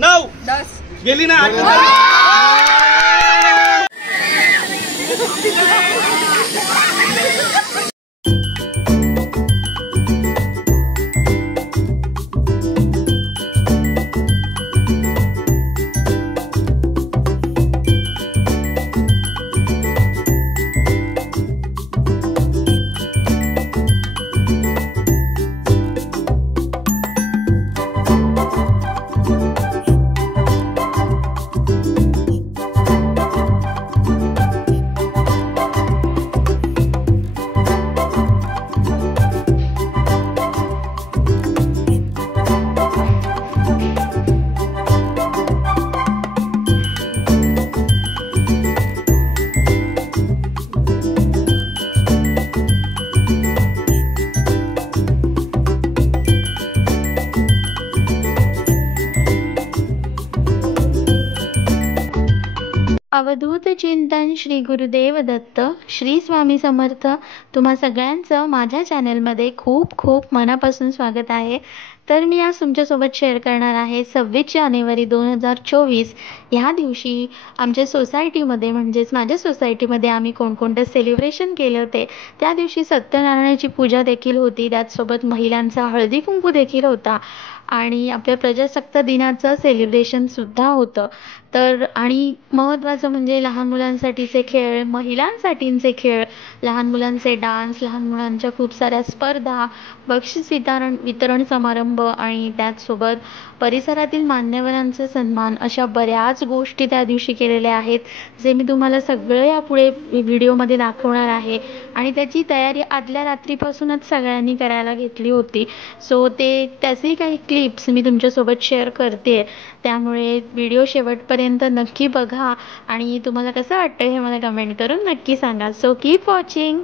9 10 गेली ना 8 अवधूत चिंतन श्री गुरुदेव दत्त श्री स्वामी समर्थ। तुम्हा सगळ्यांचं माझ्या चॅनलमध्ये खूप खूप मनापासून स्वागत आहे। तर मी आज तुमच्यासोबत शेअर करणार आहे 26 जानेवारी 2024 ह्या दिवशी आमच्या सोसायटीमध्ये म्हणजेच माझ्या सोसायटीमध्ये आम्ही कोणकोणते सेलिब्रेशन केले होते। त्या दिवशी सत्यनारायणाची पूजा देखील होती, त्याचसोबत महिलांचा हळदी कुंकू देखील होता आणि आपल्या प्रजासत्ताक दिनाचं सेलिब्रेशन सुद्धा होतं। तर आणि महत्त्वाचं म्हणजे लहान मुलांसाठीचे खेळ, महिलांसाठीचे खेळ, लहान मुलांचे डान्स, लहान मुलांच्या खूप साऱ्या स्पर्धा, बक्षीस वितरण समारंभ आणि त्याचसोबत परिसरातील मान्यवरांचा सन्मान, अशा बऱ्याच गोष्टी त्या दिवशी केलेल्या आहेत, जे मी तुम्हाला सगळं यापुढे व्हिडिओमध्ये दाखवणार आहे। आणि त्याची तयारी आदल्या रात्रीपासूनच सगळ्यांनी करायला घेतली होती। सो त्याचे काही क्लिप्स मी तुमच्यासोबत शेअर करते, त्यामुळे व्हिडिओ शेवटपर्यंत नक्की बघा आणि तुम्हाला कसं वाटतं हे मला कमेंट करून नक्की सांगा। So keep watching.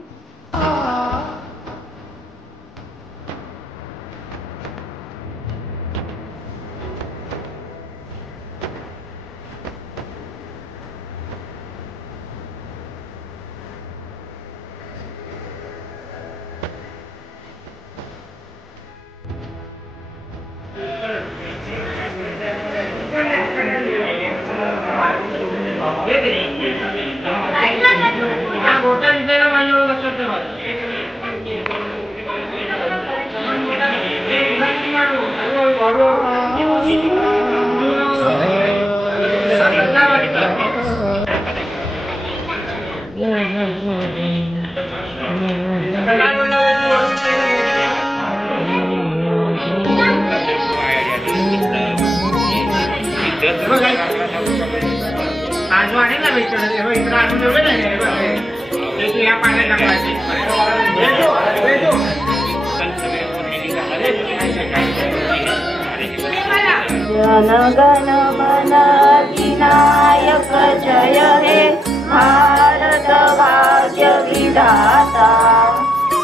Jana Gana मन अधिनायक जय हे भारत भाग्य विधाता।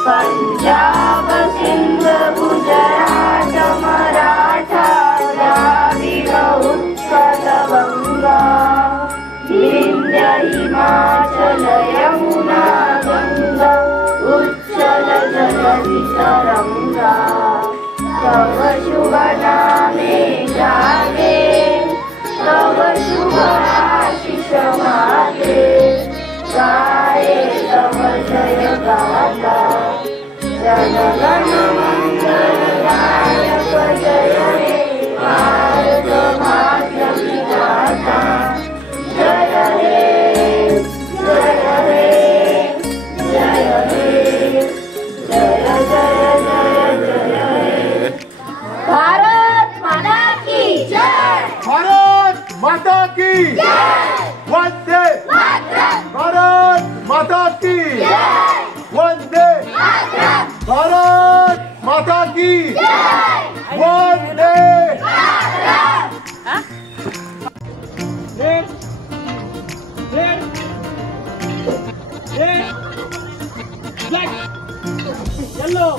पंजाब सिंध गुजरात मराठा द्राविड उत्कल बंगा विंध्य हिमाचल यमुना गंगा उच्चल जलधि तरंगा। तव शुभ नामे जागे तव शुभ आशीष मागे गाये तव जय गाथा। जन गण मंगलदायक जय हे भारत भाग्य विधाता। जय हे जय हे जय हे जय जय जय जय हे। भारत माता की जय। भारत माता की जय। वंदे मातरम। भारत माता की जय। वंदे मातरम। भारत माता की जय। Vande Mataram. Yellow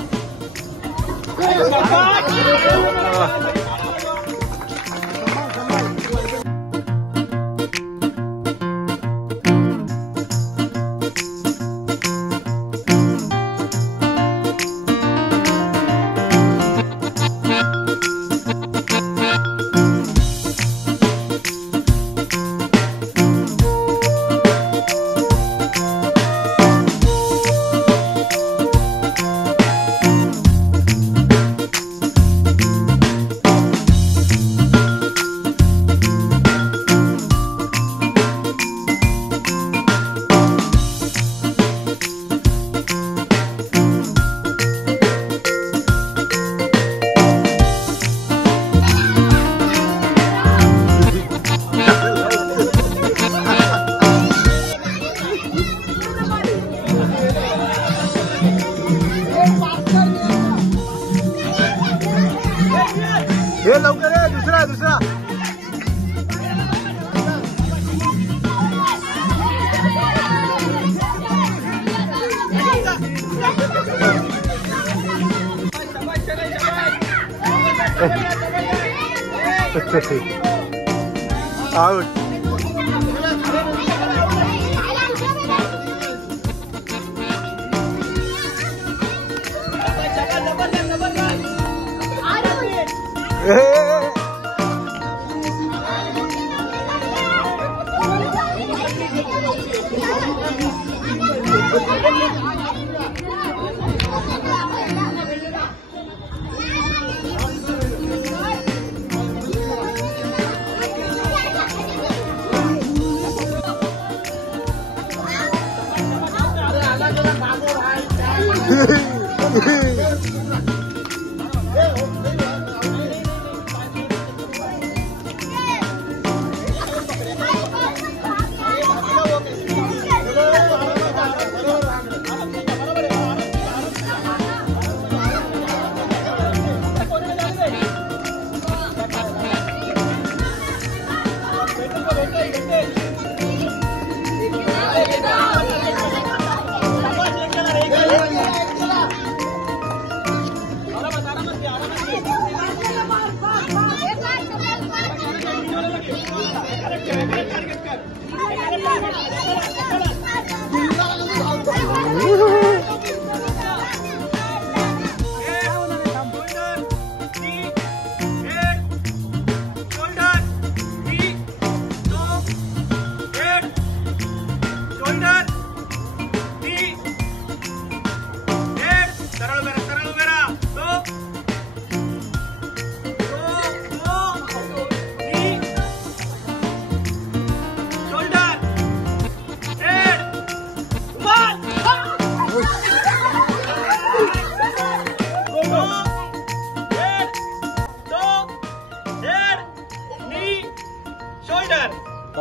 out.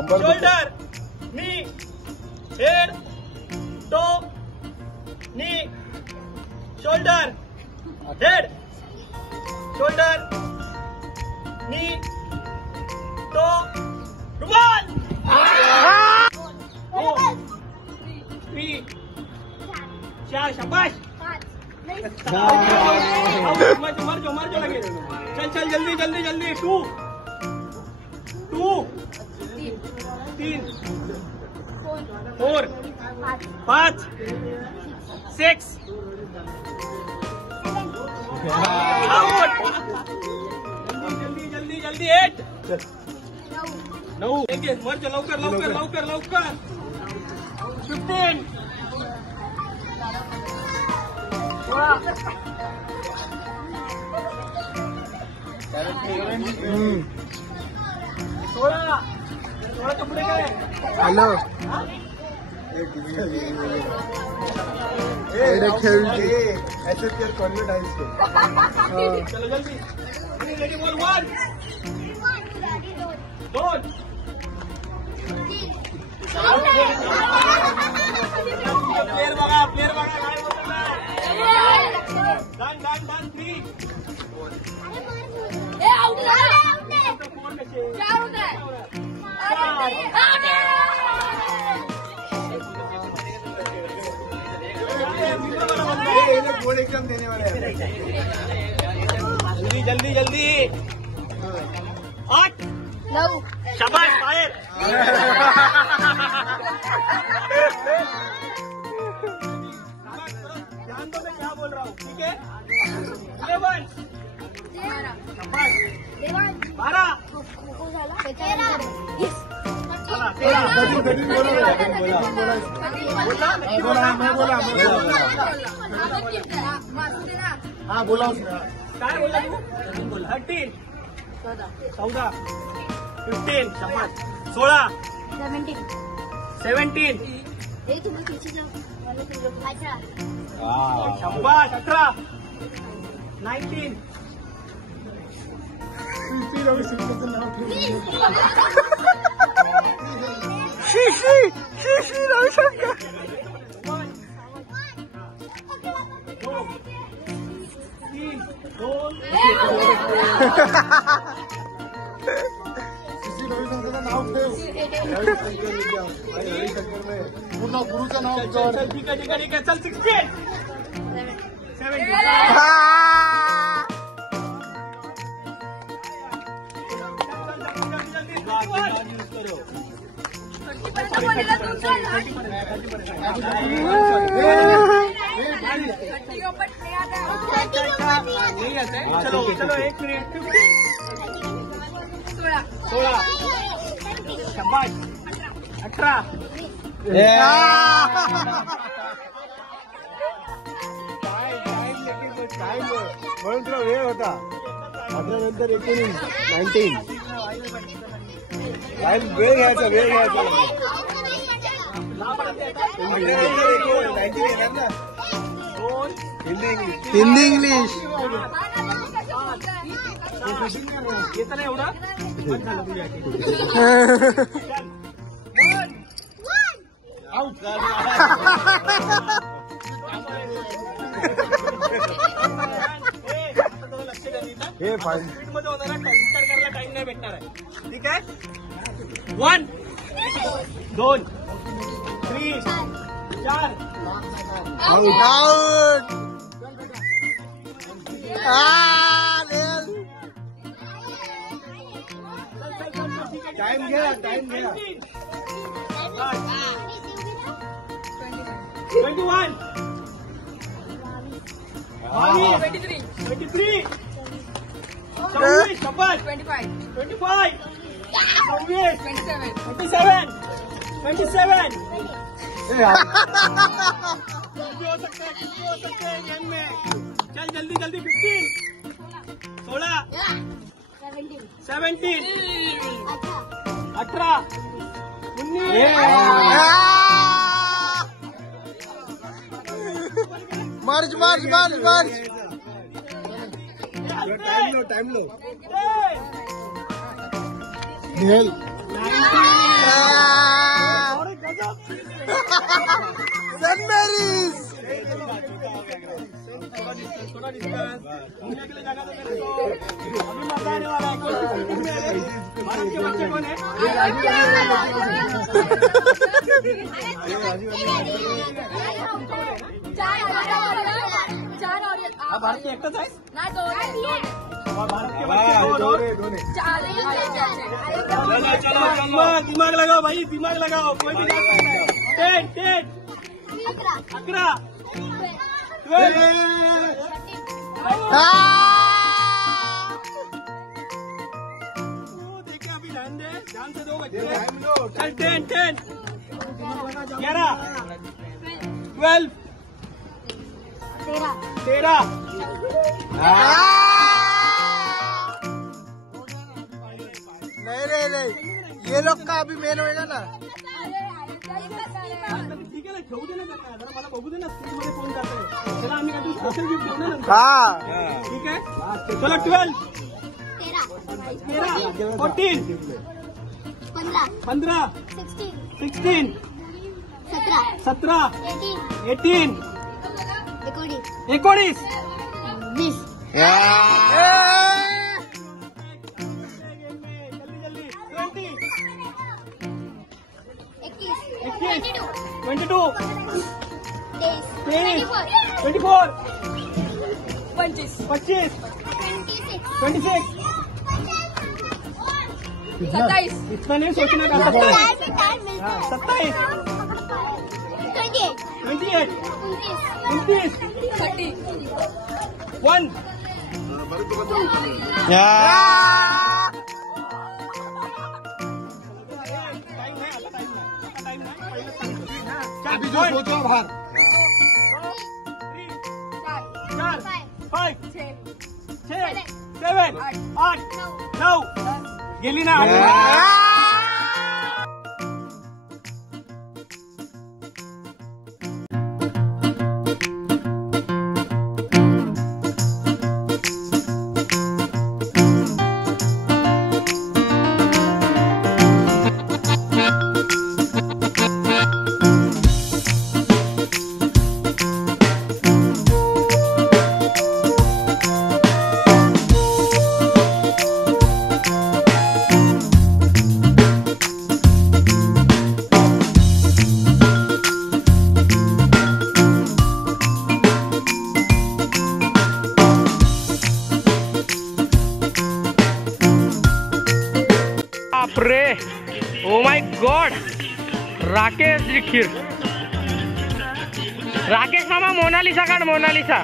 shoulder, knee, head, toe, knee, shoulder, head, shoulder, knee, toe, रुमाल. 3, 4, शाबाश. मर जो लगे. चल जल्दी 2, 3, 4, 5, 6. आउट. जल्दी 8. 9. मर जो लवकर. 15. 16 पुढे काय. हॅलो चलो जल्दी. Ready ball 1, 2. प्लेयर बघा काय बोलतो. डन 3. बोर्ड एग्जाम देने वाले हैं. जल्दी 8. 9. शाबाश बाहेर. ध्यान दो मैं क्या बोल रहा हूँ. ठीक है. 11. शाबाश. 12. 13. हाँ बोला उसने. काय बोला तू. 13. 14. 15. शाबाश. 16. 17. शाबाश. 18. 19. शी रविशंकर. 3, 2. रविशंकरचं नाव ठेव. रविशंकर पूर्ण गुरुचं नाव चल ठीक आहे. चल 16. 17. नहीं आता है। चलो चलो 1 मिनट 16 शाबाश 18 म्हणून तुला वेळ होता 18 नंतर 19 वेळ घ्यायचा हिंदी इंग्लिश येतं नाही एवढं बंद झालं तुझ्या हे फाईन स्पीड मध्ये होणार आहे विचार करायला टाइम नाही भेटणार आहे ठीक आहे 1 2 3 4 आउट टाइम घ्या 21 23 24 25 27 हो सकते हैं गेम में चल जल्दी जल्दी 15 16 17 18 March time low निहल Saint Mary's थोड़ा डिस्टेंस घूमने के लिए जगह तो मेरे को अभी मजा आने वाला है भारत के बच्चे कौन है भारत के एकच आहे भारत के बच्चे दोन चलो दिमाग लगाओ भाई दिमाग लगाओ कोई भी नहीं सकता है 10 11 12 देखिए अभी ध्यान से दो बच्चे चल 10 11 12 13 नहीं ये लोग का अभी मेन होएगा ना ठीक आहे ना ठेवू दे ना जरा मला बघू दे ना स्कूलमध्ये फोन करतोय चला आम्ही काहीतरी स्पेशल गिफ्ट देऊ ना नंतर. ठीक आहे चलो 12 13 14 15 16 17 18 19 22 23 24 25 26 इतना नहीं सोचना था 27 28 29 30 1 अभी जो सोचो बाहर 5 6 7 8 9 गेली ना बापरे ओ माय गॉड राकेश लिखीर. राकेश मामा मोनालिसा काढ मोनालिसा.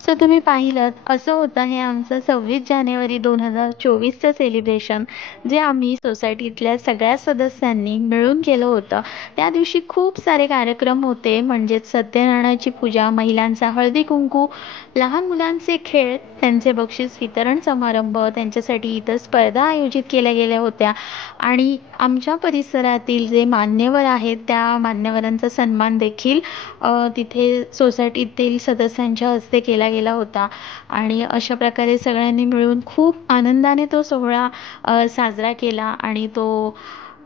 सो तुम्ही पाहिलं असं होतं हे आमचं 26 जानेवारी 2024चं सेलिब्रेशन, जे आम्ही सोसायटीतल्या सगळ्या सदस्यांनी मिळून केलं होतं. त्या दिवशी खूप सारे कार्यक्रम होते, म्हणजेच सत्यनारायणाची पूजा, महिलांचा हळदी कुंकू, लहान मुलांचे खेळ, त्यांचे बक्षीस वितरण समारंभ, त्यांच्यासाठी इतर स्पर्धा आयोजित केल्या गेल्या होत्या आणि आमच्या परिसरातील जे मान्यवर आहेत त्या मान्यवरांचा सन्मान देखील तिथे सोसायटीतील सदस्यांच्या हस्ते केला गेला होता. आणि अशा प्रकारे सगळ्यांनी मिळून खूप आनंदाने तो सोहळा साजरा केला आणि तो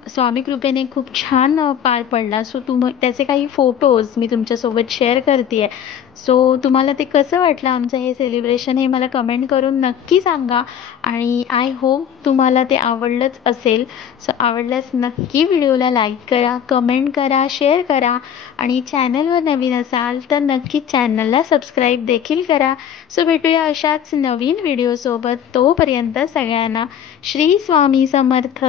स्वामी कृपेने खूप छान पार पडला. सो त्याचे काही फोटोज मी तुमच्यासोबत शेअर करते आहे. सो तुम्हाला ते कसं वाटलं आमचं हे सेलिब्रेशन हे मला कमेंट करून नक्की सांगा आणि आय होप तुम्हाला ते आवडलंच असेल. सो आवडल्यास नक्की व्हिडिओला लाईक करा, कमेंट करा, शेअर करा आणि चॅनलवर नवीन असाल तर नक्की चॅनलला सबस्क्राईब देखील करा. सो भेटूया अशाच नवीन व्हिडिओसोबत. तोपर्यंत सगळ्यांना श्री स्वामी समर्थ.